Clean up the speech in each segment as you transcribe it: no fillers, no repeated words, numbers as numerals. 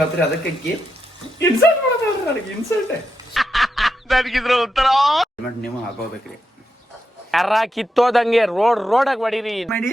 ರಾತ್ರಿ ಅದಕ್ಕೆ ಇನ್ಸಲ್ಟ್ ಮಾಡೋದಲ್ರಿ ನನಗೆ ಇನ್ಸಲ್ಟ್ ನನಗಿದ್ರ ಉತ್ತರ ನೀವು ಹಾಕೋಬೇಕ್ರಿ. ಯಾರ ಕಿತ್ತೋದಂಗೆ ರೋಡಾಗ ಹೊಡೀರಿ ಮಾಡಿ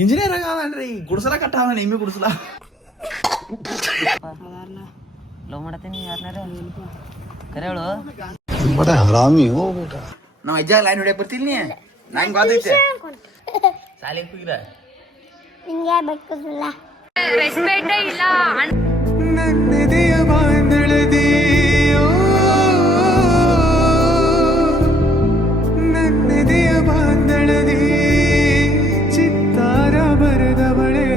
ಇಂಜಿನಿಯರ್ ಆಗಲ್ರಿ ಗುಡ್ಸಲ ಕಟ್ಟಾವ ನಿಮ್ಮಿ ಗುಡ್ಸಲ ಲವ್ ಮಾಡತ್ತೀನಿ ಯಾರನ್ನಾರ ಕರೆ ಹೇಳು. ನಾವ್ ಅಜ್ಜ ಲೈನ್ ಹೊಡಿಯಕ್ ಬರ್ತಿಲ್ ನೀ ನಂಗೆ ಗೊತ್ತೈತೆ ಸಾಲಿಗೆ ಹೋಗಿರ ನಿಂಗೆ ಬೇಕಿಲ್ಲ ರೆಸ್ಪೆಕ್ಟ್ ಇಲ್ಲ. ನನ್ನದೆಯ ಬಾಂಧಳದಿಯೋ ನನ್ನದೆಯ ಬಾಂಧಳದಿ ಚಿತ್ತಾರ ಬರೆದವಳೆ.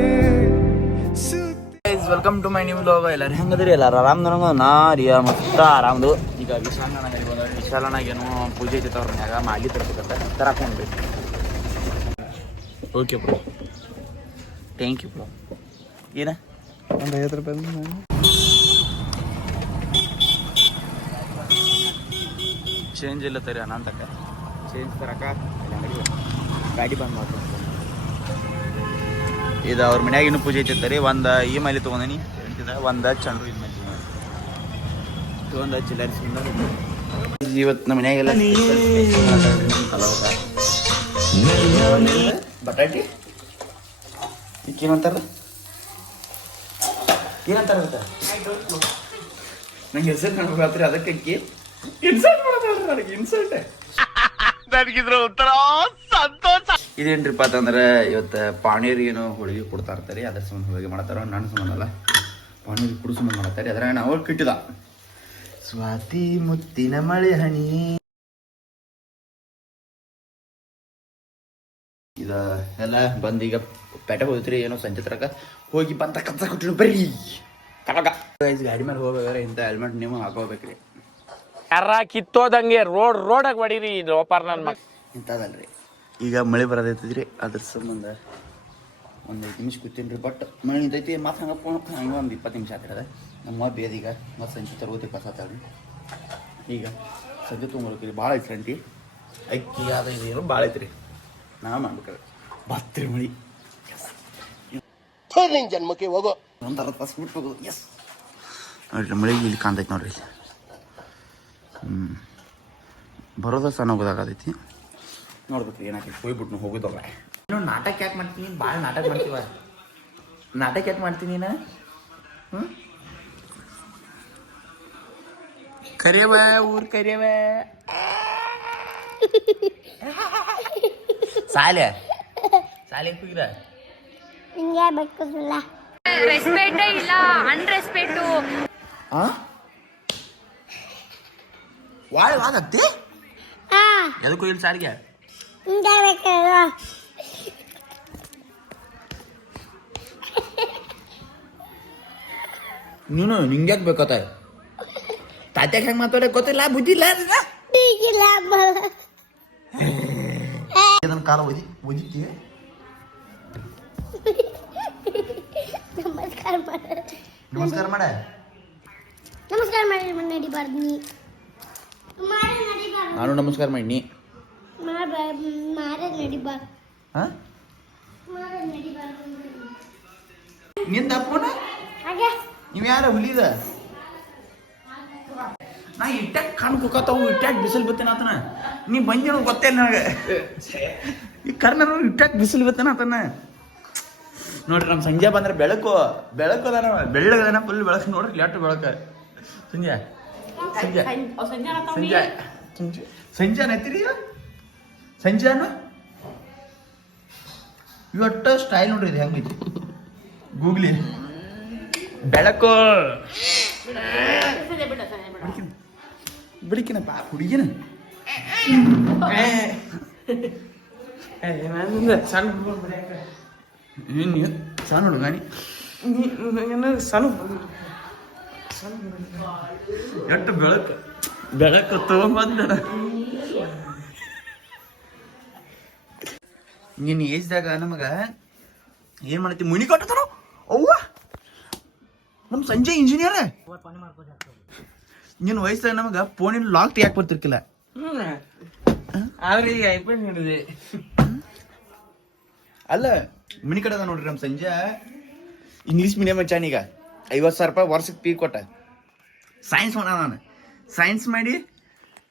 Welcome to my new vlog. ಎಲ್ಲರೂ ಹೆಂಗದ್ರಿ? ಎಲ್ಲಾರು ಆರಾಮ್ದು ನಾ ರಿಯಾ ಮತ್ತ ಆರಾಮ್ದು. ಈಗ ವಿಶಾಲನಾಗೇನು ಪೂಜೆ ಐತೆ ಅವ್ರ ಮನ್ಯಾಗ ಮಾಲಿ ತರ್ಬೇಕಂತ ತರಾಕೊಂಡ್ಬೇಕು. Okay bro, thank you bro. ಏನ ಒಂದು 50 ರೂಪಾಯಿ ಚೇಂಜ್ ಇಲ್ಲ ತರಿ ಅನಂತಕ್ಕ ಚೇಂಜ್ ತರಕ ಗಾಡಿ ಬಂದ್ ಮಾಡ್ತಾರೆ. ಇದು ಅವ್ರ ಮನ್ಯಾಗ ಇನ್ನೂ ಪೂಜೆ ಐತಿರ್ತಾರೆ. ಒಂದು ಈ ಮೈಲಿ ತೊಗೊಂಡಿನಿ ಒಂದು ಚಂಡು ಇದು ಮೈಲಿ ಒಂದು ಚಿಲ್ಲರಿಸಿ ಇವತ್ತು ನಮ್ಮ ಮನ್ಯಾಗೆಲ್ಲ ಬಟಾಟಿ ಏನಂತಾರ ನಂಗೆ ಹೆಸರು ನನಗೆ ಅದಕ್ಕೆ ಇನ್ಸಲ್ಟ್ ಮಾಡೋದಲ್ರಿ ನನಗೆ ಇನ್ಸಲ್ಟ್ ನನಗಿದ್ರ ಉತ್ತರ ಸಂತೋಷ. ಇದೇನ್ರಿಪ್ಪ ಅಂತಂದ್ರೆ ಇವತ್ತು ಪಾಣೀರಿಗೆ ಏನೋ ಹೋಳಿಗೆ ಕೊಡ್ತಾ ಇರ್ತಾರೆ. ಅದ್ರ ಸಂಬಂಧ ಹೋಳಿಗೆ ಮಾಡ್ತಾರ. ನನ್ನ ಸಂಬಂಧ ಅಲ್ಲ, ಪಾಣೀರಿಗೆ ಕುಡು ಸಂಬಂಧ ಮಾಡ್ತಾರೆ. ಅದ್ರಾಗ ನಾವು ಕಿಟ್ಟಿದ ಸ್ವಾತಿ ಮುತ್ತಿನ ಮಳೆ ಹನಿ ಇದ ಎಲ್ಲ ಬಂದು ಈಗ ಪೇಟೆಗೆ ಹೋಗ್ತೀರಿ. ಏನೋ ಸಂಜೆ ತರಕ ಹೋಗಿ ಬಂದ ಕಚ್ಚ ಕೊಟ್ಟಿನ ಬರ್ರಿ ಕವಾಗ ಗಾಡಿ ಮೇಲೆ ಹೋಗ್ಬೇಕಾದ್ರೆ ಇಂಥ ಹೆಲ್ಮೆಟ್ ನೀವು ಹಾಕೋಬೇಕ್ರಿ. ಯಾರ ಕಿತ್ತೋದಂಗೆ ರೋಡಾಗ ಹೊಡೀರಿ ಲೋಪಾರ್ ನನ್ನ ಮಗ ಇಂಥದಲ್ರಿ. ಈಗ ಮಳೆ ಬರೋದೈತಿದ್ರಿ, ಅದ್ರ ಸಂಬಂಧ ಒಂದು 5 ನಿಮಿಷ ಕೂತೀನಿ ರೀ. ಬಟ್ ಮಳೆ ನಿಂತೈತಿ ಮತ್ತೆ ಹಂಗೆ ಹಂಗೆ ಒಂದು 20 ನಿಮಿಷ ಆಗ್ತಿರೋದ. ನಮ್ಮ ಬೇದೀಗ ಮತ್ತು ಸಂಜೆ ತರಗೋತಿ ಕಸಾತಾಳ್ರಿ. ಈಗ ಸಂಜೆ ತೊಗೊಂಡ್ರಿ ಭಾಳ ಐತ್ರಿ ಅಂಟಿ ಅಕ್ಕಿ ಅದು ಇದೇನು ಭಾಳ ಐತ್ರಿ. ನಾ ಮಾಡ್ಬೇಕಾದ್ರೆ ಬತ್ರಿ ಮಳಿ ಜನ್ಮಕ್ಕೆ ಹೋಗೋ ಒಂದು 60 ತಾಸು ಬಿಟ್ಟು ಹೋಗೋದು. ಎಸ್ ನೋಡ್ರಿ ಮಳೆಗೆ ಇಲ್ಲಿ ಕಾಣ್ತೈತಿ ನೋಡ್ರಿ. ಬರೋದ ಸಣ್ಣ ಹೋಗೋದಾಗತೈತಿ. ನೋಡ್ಬೇಕ್ರಿ ಏನಾಕೈತಿ ಹೋಗ್ಬಿಟ್ಟು ಹೋಗೋದಲ್ಲ. ಇನ್ನೊಂದು ನಾಟಕ ಯಾಕೆ ಮಾಡ್ತೀನಿ? ಭಾಳ ನಾಟಕ ಮಾಡ್ತೀವ. ನಾಟಕ ಯಾಕೆ ಮಾಡ್ತೀನಿ ನಾ? ಕರಿಯವ ಊರ್ ಕರಿಯವ ಸಾಲಿಗೆ ಹೋಗಿರ ನಿಂಗೆ ಬೇಕಿಲ್ಲ ರೆಸ್ಪೆಕ್ಟ್ ಇಲ್ಲ, ಅನ್ರೆಸ್ಪೆಕ್ಟು. ವಾಗತ್ತಿ ಹಾ ಎದಕ್ಕೂ ಇಲ್ಲ ಸಾರಿಗೆ ನಿಂಗೆ ಬೇಕಿಲ್ಲ ನೀನು ನಿಂಗ್ಯಾಕೆ ಬೇಕತ್ತ ತಾತ್ಯಾಗ ಹೆಂಗೆ ಮಾತಾಡೋ ಗೊತ್ತಿಲ್ಲ, ಬುದ್ಧಿ ಇಲ್ಲ. ಈಗಿಲ್ಲ ಇದನ್ನ ಕಾಲ ಒದಿತಿ ನಮಸ್ಕಾರ ಮಾಡ ನಮಸ್ಕಾರ ಮಾಡ ನಮಸ್ಕಾರ ಮಾಡಿ ನಡಿಬಾರ್ದು ನೀ ನಡಿಬಾರ್ದು ನಾನು ನಮಸ್ಕಾರ ಮಾಡಿ ಮಾರ ನಡಿಬಾರ್ದು ಹಾಂ ಮಾರ ನಡಿಬಾರ್ದು ನಿಂದ ಅಪ್ಪನ ಹಾಗೆ ನೀವು ಯಾರ ಹುಲಿದ ನಾ ಇಟ್ಟಾಗ ಕಣ್ ಕುಕ್ಕತ್ತವು ಇಟ್ಟಾಗ ಬಿಸಿಲು ಬತ್ತೇನ ಆತನ. ನೀ ಬಂದೇನ ಗೊತ್ತೇ ನನಗೆ. ಈ ಕರ್ನಾರ ಇಟ್ಟಾಗ ಬಿಸಿಲು ಬತ್ತೇನ ಆತನ. ನೋಡ್ರಿ ನಮ್ಮ ಸಂಜೆ ಬಂದ್ರೆ ಬೆಳಕು ಅದಾನ, ಬೆಳ್ಳಗದಾನ, ಫುಲ್ ಬೆಳಕು. ನೋಡ್ರಿ ಲೆಟ್ ಬೆಳಕು. ಸಂಜೆ ಸಂಜೆ ಸಂಜೆ ಸಂಜೆ ಅನ್ನತ್ತೀರಿ ಸಂಜೆನ ಇವತ್ತು ಸ್ಟೈಲ್ ನೋಡ್ರಿ ಇದು ಹೆಂಗೈತಿ ಗೂಗ್ಲಿ ಬೆಳಕು ಬಿಡಿಕಿನಪ್ಪ ಹುಡುಗಿನ ಸಣ್ಣ ಸಣ್ಣ ಹುಡುಗಾನಿ ಎಷ್ಟು ಬೆಳಕು ತಗೊಂಬಂದ ನಿನ್ನ ಏಜ್ದಾಗ ನಮಗ ಏನ್ ಮಾಡತ್ತಿ ಮುನಿ ಕೊಟ್ಟತಾರ ಅವ್ವ ನಮ್ಮ ಸಂಜೆ ಇಂಜಿನಿಯರ್. ನಿನ್ನ ವಯಸ್ಸಾಗ ನಮಗ ಫೋನಿನ ಲಾಕ್ ಯಾಕೆ ಬರ್ತಿರ್ಕಿಲ್ಲ? ಆದ್ರೆ ಈಗ ಐಫೋನ್ ಹಿಡಿದೆ ಅಲ್ಲ ಮಿನಿ ಕಡೆ ಅದ ನೋಡ್ರಿ ನಮ್ಮ ಸಂಜೆ ಇಂಗ್ಲೀಷ್ ಮೀಡಿಯಂ ಹಚ್ಚಾನ. ಈಗ 50,000 ರೂಪಾಯಿ ವರ್ಷಕ್ಕೆ ಫೀ ಕೊಟ್ಟ ಸೈನ್ಸ್ ಮಾಡ ನಾನು ಸೈನ್ಸ್ ಮಾಡಿ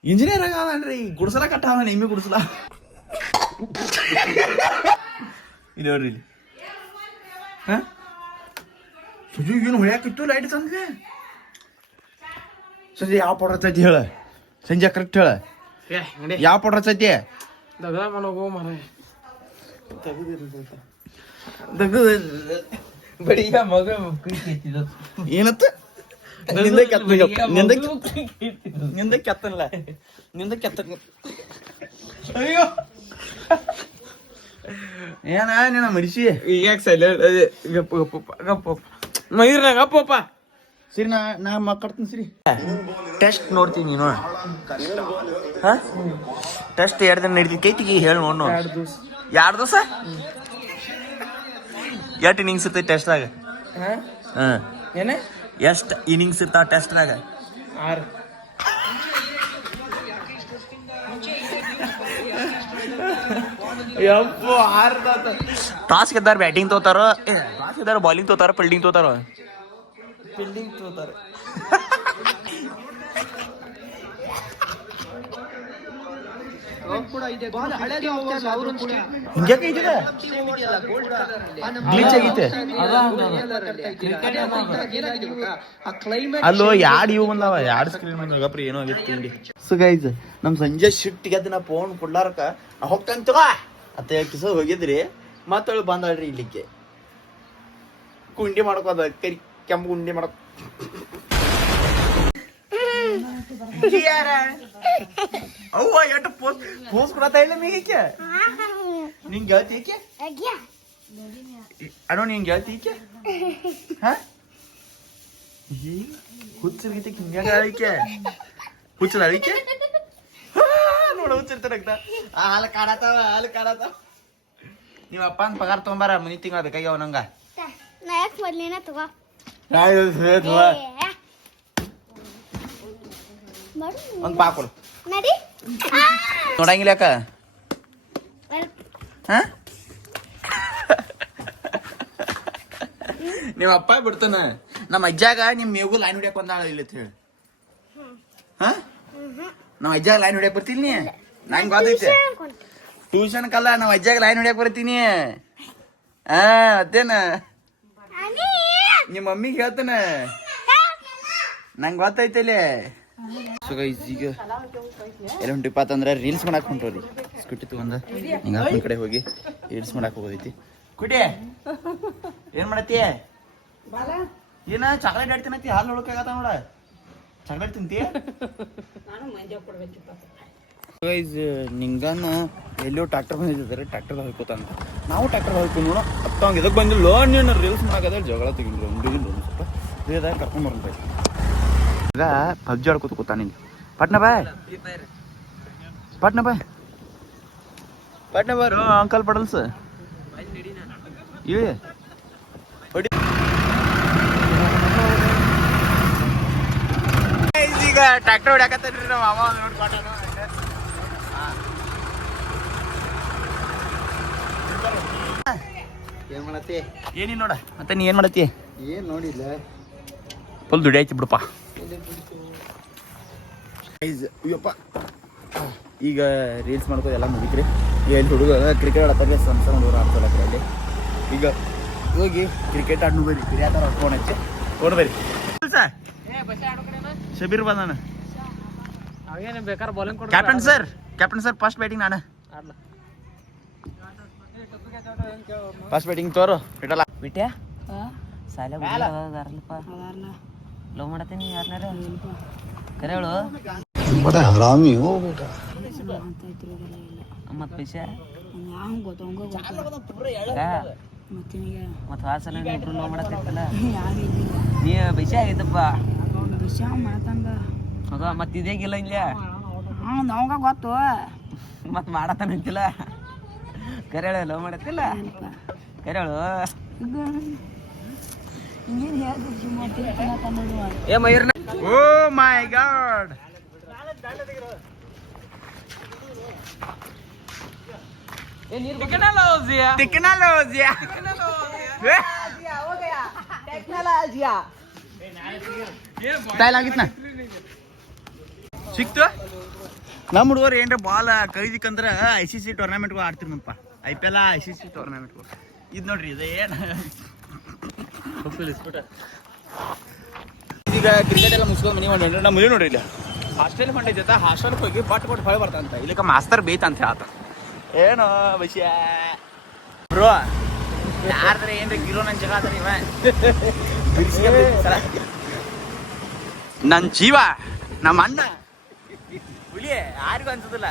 ಇಂಜಿನಿಯರ್ ಆಗವನ್ರಿ ಗುಡ್ಸಲ ಕಟ್ಟಾವ ನಿಮ್ಮಿ ಗುಡ್ಸಲ ಇಲ್ಲಿ ನೋಡ್ರಿ ಇಲ್ಲಿ ಹಾಂ ಸುಜಿ ಏನು ಹೊಳ್ಯಾಕಿತ್ತು ಲೈಟ್ ತಂದ್ರೆ ಸಂಜೆ ಯಾವ ಪೌಡರ್ ಹಚ್ಚೈತಿ ಹೇಳ ಸಂಜೆ ಕರೆಕ್ಟ್ ಹೇಳ ಯಾವ ಪೌಡರ್ ಹಚ್ಚೈತಿ ಬಡಿಯ ಮಗ ಏನತ್ತ ನಿಂದ ಕೆತ್ತನಲ್ಲ ನಿಂದ ಕೆತ್ತ ಅಯ್ಯೋ ಏನ ನೀನ ಮಡಿಸಿ ಈಗ ಸೈಲೆಂಟ್ ಗಪ್ಪ ಮಯೂರ್ನಾಗ ಗಪ್ಪಪ್ಪ ಸರಿ ನಾ ಮಕ್ಕಳ್ತೀನಿ ಸರಿ ಟೆಸ್ಟ್ ನೋಡ್ತೀನಿ ನೀನು ಹಾ ಟೆಸ್ಟ್ 2 ದಿನ ನಡೀತೈತಿ ಹೇಳಿ ನೋಡ್ 2 ದಿವಸ ಎಷ್ಟು ಇನ್ನಿಂಗ್ಸ್ ಇರ್ತೈತಿ ಟೆಸ್ಟ್ದಾಗ ಹಾಂ ಏನ ಎಷ್ಟು ಇನ್ನಿಂಗ್ಸ್ ಇರ್ತಾವ ಟೆಸ್ಟ್ದಾಗ 6 ಯಪ್ಪೋ 6 ಟಾಸ್ ಗೆದ್ದಾರ ಬ್ಯಾಟಿಂಗ್ ತೋತಾರ ಟಾಸ್ ಗೆದ್ದಾರ ಬಾಲಿಂಗ್ ತೋತಾರ ಫೀಲ್ಡಿಂಗ್ ತೋತಾರ ಫೀಲ್ಡಿಂಗ್ ತೋತಾರ ಹಿಂಗ್ಯಾಕೈತಿದೆ ಗ್ಲಿಚ್ ಆಗೈತೆ ಅಲ್ಲೋ 2 ಇವು ಬಂದಾವ 2 ಸ್ಕ್ರೀನ್ ಬಂದಾಗಪ್ರಿ ಏನೋ ಆಗೈತಿ ತಿಂಡಿ ಸೊ ಗೈಸ್ ನಮ್ ಸಂಜೆ ಶಿಟ್ಟಿಗೆ ನಾ ಫೋನ್ ಕೊಡ್ಲಾರಕ ನಾ ಹೋಗ್ತಾನೆ ತಗೋ ಅತ್ತೆ ಕಿಸ ಹೋಗಿದ್ರಿ ಮತ್ತಳು ಬಂದಾಳ್ರಿ ಇಲ್ಲಿಕ್ಕೆ ಕುಂಡಿ ಮಾಡ್ಕೋದ ಕರಿ ಕೆಂಪು ಉಂಡಿ ಮಾಡಕ್ ಅವ್ವ ಎಷ್ಟು ಪೋಸ್ ಕೊಡತಾ ಇಲ್ಲ ಮೀಗಕ್ಕೆ ನಿಂಗೆ ಗೆಳತಿ ಈಕೆ ಅಣ್ಣ ನಿಂಗೆ ಗೆಳತಿ ಈಕೆ ಹಾ ಹುಚ್ಚರ್ಗೈತೆ ಹಿಂಗ ಅಳಿಕೆ ಹುಚ್ಚದ ಅಳಿಕೆ ನೋಡ ಹುಚ್ಚಿರ್ತಾರ ಹಾಲು ಕಾಡತಾವ ನೀವ್ ಅಪ್ಪನ ಪಗಾರ ತೊಗೊಂಬಾರ ಮನಿ ತಿಂಗಳ ಬೇಕಾಗ್ಯಾವ ನಂಗ ನಾ ಯಾಕೆ ಮೊದ್ಲೇನ ತಗೋ ಒಂದ್ ಪಾಕೊಡು ನಡಿ ನೋಡಂಗಿಲ್ಲ ಯಾಕ ಹ ನೀವ್ ಅಪ್ಪ ಬಿಡ್ತಾನ ನಮ್ಮ ಅಜ್ಜಾಗ ನಿಮ್ ಮೇಗು ಲೈನ್ ಹೊಡ್ಯಾಕ ಬಂದಾಳ ಇಲ್ಲ ಅಂತ ಹೇಳಿ ಹ ನಾವ್ ಅಜ್ಜಾಗ ಲೈನ್ ಹೊಡ್ಯಾಕ ಬರ್ತೀನಿ ನಂಗೆ ಗೊತ್ತೈತೆ ಟ್ಯೂಷನ್ ಕಲ್ಲ ನಾವ್ ಅಜ್ಜಾಗ ಲೈನ್ ಹೊಡ್ಯಾಕ ಬರ್ತೀನಿ ಹಾ ಅದೇನ ನಿಮ್ಮ ಮಮ್ಮಿಗೆ ಹೇಳ್ತಾನ ನಂಗೆ ಗೊತ್ತೈತಲೆ ಸೊ ಗೈಸ್ ಈಗ ಎಲ್ಲ ಹೊಂಟಿಪ್ಪ ಅಂತಂದ್ರೆ ರೀಲ್ಸ್ ಮಾಡಕ್ ಹೊಂಟವ್ರಿ ಸ್ಕೂಟಿ ತಗೊಂಡ ಹಿಂಗ ಅಪ್ಪನ ಕಡೆ ಹೋಗಿ ರೀಲ್ಸ್ ಮಾಡಕ್ ಹೋಗೋದೈತಿ ಕುಟಿ ಏನ್ ಮಾಡತ್ತಿ ಏನ ಚಾಕ್ಲೇಟ್ ಆಡ್ತೀನತಿ ಹಾಲು ಹೊಳಕಾಗತ್ತ ನೋಡ ಚಾಕ್ಲೇಟ್ ತಿಂತಿ ಗೈಸ್ ನಿಂಗನ ಎಲ್ಲೋ ಟ್ರ್ಯಾಕ್ಟರ್ ಬಂದಿದ್ದಾರೆ ಟ್ರ್ಯಾಕ್ಟರ್ ಹೋಗ್ಕೋತಾನ ನಾವು ಟ್ರ್ಯಾಕ್ಟರ್ ಹೋಗ್ತೀವಿ ನೋಡ ಅಪ್ಪ ಅವ್ಗೆ ಇದಕ್ಕೆ ಬಂದಿಲ್ಲ ನೀನು ರೀಲ್ಸ್ ಮಾಡಾಕದ ಜಗಳ ತೆಗಿಲ್ಲ ಸ್ವಲ್ಪ ಇದಾಗ ಕರ್ಕೊಂಡ್ ಬರ್ಬೇಕು ಈಗ ಪಬ್ಜಿ ಆಡ್ಕೋತ ಕೂತಾನ ನಿಂಗೆ ಪಟ್ನ ಬಾಯ್ ಪಟ್ನ ಬಾರು ಅಂಕಲ್ ಪಡಲ್ಸ್ ಹೇಳಿ ಹೊಡಿ ಈಗ ಟ್ರ್ಯಾಕ್ಟರ್ ಹೊಡ್ಯಾಕತ್ತೀರಿ ನಮ್ಮ ಮಾಮ ನೋಡ್ಕೊಂಡ ಏನ್ ಮಾಡತ್ತಿ ಏನಿಲ್ಲ ನೋಡ ಮತ್ತೆ ನೀ ಏನ್ ಮಾಡತ್ತಿ ಏನ್ ನೋಡಿಲ್ಲ ಫುಲ್ ದುಡಿ ಆಯ್ತು ಬಿಡಪ್ಪ ಅಯ್ಯಪ್ಪ ಈಗ ರೀಲ್ಸ್ ಮಾಡ್ಕೋ ಎಲ್ಲ ಮುಗಿತ್ರಿ ಈಗ ಇಲ್ಲಿ ಹುಡುಗ ಕ್ರಿಕೆಟ್ ಆಡಪ್ಪಾಗೆ ಸಣ್ಣ ಸಣ್ಣ ಹುಡುಗರು ಆಡ್ಕೊಳಕ್ರಿ ಅಲ್ಲಿ ಈಗ ಹೋಗಿ ಕ್ರಿಕೆಟ್ ಆಡ್ನು ಬರ್ರಿ ಕಿರಿಯಾತಾರ ಫೋನ್ ಹಚ್ಚಿ ಫೋನ್ ಬರ್ರಿ ಶಬೀರ್ ಬಂದಾನ ಬೇಕಾದ್ರೆ ಬೌಲಿಂಗ್ ಕೊಡ ಕ್ಯಾಪ್ಟನ್ ಸರ್ ಫಸ್ಟ್ ಬ್ಯಾಟಿಂಗ್ ನಾನು ಫಸ್ಟ್ ಬ್ಯಾಟಿಂಗ್ ತೋರು ಇಡಲ್ಲ ಬಿಟ್ಯಾ ಸಾಲ ಅದಾರಲ್ಪ ಲವ್ ಮಾಡತ್ತೀನಿ ಯಾರನ್ನಾರ ಕರೆ ಹೇಳು ಬಡ ಹರಾಮಿ ಹೋ ಬೇಟ ಮತ್ ಪೈಸಾ ಮತ್ ಆ ಸಲ ಇಬ್ರು ಲವ್ ಮಾಡತ್ತಿತ್ತಲ್ಲ ನೀ ಪೈಸಾ ಆಗೈತಪ್ಪ ಮಗ ಮತ್ ಇದೇಗಿಲ್ಲ ಇಲ್ಲ ನಮ್ಗ ಗೊತ್ತು ಮತ್ ಮಾಡತ್ತಾನ ಅಂತಿಲ್ಲ ಕರೆ ಹೇಳು ಲವ್ ಮಾಡತ್ತಿಲ್ಲ ಕರೆ ಹೇಳು ಏ ಮಯೂರ್ನ ಓ ಮೈ ಗಾಡ್ ಸ್ಟೈಲ್ ಆಗಿತ್ನ ಸಿಕ್ತು. ನಮ್ಮ ಹುಡುಗರು ಏನ್ರ ಬಾಲ್ ಕೈದಿಕ್ಕಂದ್ರೆ ICC ಟೂರ್ನಮೆಂಟ್ಗೂ ಆಡ್ತಿರ್ನಪ್ಪ. IPL ICC ಟೂರ್ನಮೆಂಟ್ಗೂ ಇದು ನೋಡ್ರಿ ಇದು ಏನು ಈಗ ಕ್ರಿಕೆಟ್ ಎಲ್ಲ ಮುಗಿಸ್ಕೊಂಡು ಮನೆ ಮಾಡಿ ನಮ್ಮ ಮನೆ ನೋಡ್ರಿ ಇಲ್ಲ ಹಾಸ್ಟೆಲ್ ಹೊಂಟೈತೆ. ಹಾಸ್ಟೆಲ್ಗೆ ಹೋಗಿ ಬಟ್ ಹೊಳೆ ಬರ್ತಂತ. ಇಲ್ಲಿಕ ಮಾಸ್ತರ್ ಬೇಯ್ತಂತ ಆತ ಏನು ವಿಷಯ ಬ್ರೋ. ಯಾರ್ದ್ರೆ ಏನ್ರಿ ಗಿರೋ ನನ್ನ ಜಗ ಅದ ಇವ ನನ್ನ ಜೀವ ನಮ್ಮ ಅಣ್ಣ ಹುಲಿ ಯಾರಿಗೂ ಅನ್ಸೋದಿಲ್ಲ.